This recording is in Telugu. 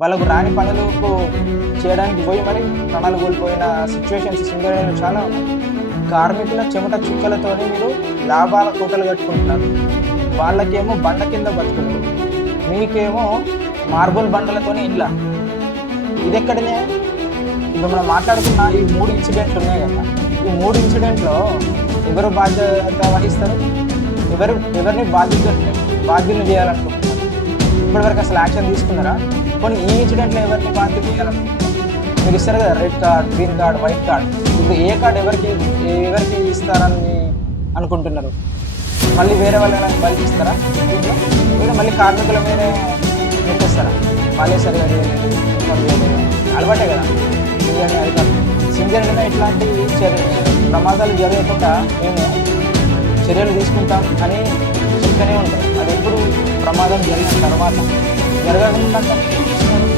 వాళ్ళకు రాని పనులకు చేయడానికి పోయి మరి ప్రాణాలు కోల్పోయిన సిచ్యువేషన్స్ సింగరేణిలో చాలా ఉన్నాయి. కార్మికుల చెమట చుక్కలతోనే మీరు లాభాల కోటలు కట్టుకుంటున్నారు. వాళ్ళకేమో బండ కింద బతుకులు, మీకేమో మార్బుల్ బండలతోనే ఇళ్ళ. ఇది ఎక్కడనే? ఇప్పుడు మనం మాట్లాడుకున్న ఈ 3 ఇన్సిడెంట్లు ఉన్నాయి కదా, ఈ 3 ఇన్సిడెంట్లో ఎవరు బాధ్యత వహిస్తారు? ఎవరిని బాధ్యులు చేయాలనుకుంటున్నారు? ఇప్పటివరకు అసలు యాక్షన్ తీసుకున్నారా? కొన్ని ఈ ఇన్సిడెంట్లో ఎవరిని బాధ్యత చేయాలనుకుంటున్నారు? మీరు ఇస్తారు కదా red card, green card, white card. ఇప్పుడు ఏ కార్డ్ ఎవరికి ఇస్తారని అనుకుంటున్నారు? మళ్ళీ వేరే వాళ్ళని బలి ఇస్తారా? లేదా మళ్ళీ కార్మికుల మీదే పెట్టేస్తారా? వాళ్ళే సరిగా అలవాటే కదా సింగరేణి అధికారులు. సింగరేణిలో ఇట్లాంటి ప్రమాదాలు జరగకుండా మేము చర్యలు తీసుకుంటాం అని చెప్తూనే ఉంటాం. అది ఎప్పుడు ప్రమాదం జరిగిన తర్వాత జరగకుండా